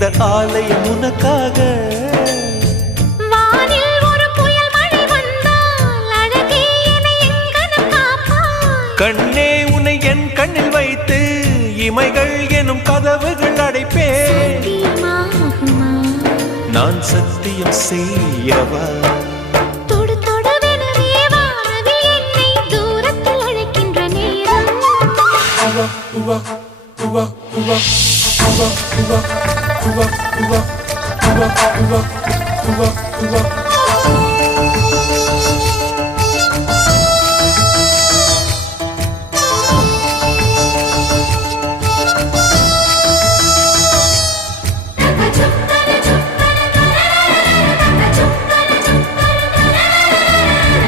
இந்த ஆலயம் உனக்காக. வானில் ஒரு புயல் மழை வந்தால் அழகே என்னை எங்கனம் காப்பாய். கண்ணே உன்னை என் கண்ணில் வைத்து இமைகள் எனும் கதவுகள் அடைப்பேன். சத்தியமாகுமா? நான் சத்தியம் செய்யவா? தொடு தொடுவெனவே வானவில் என்னை தூரத்தில் அழைக்கின்ற நேரம். உவா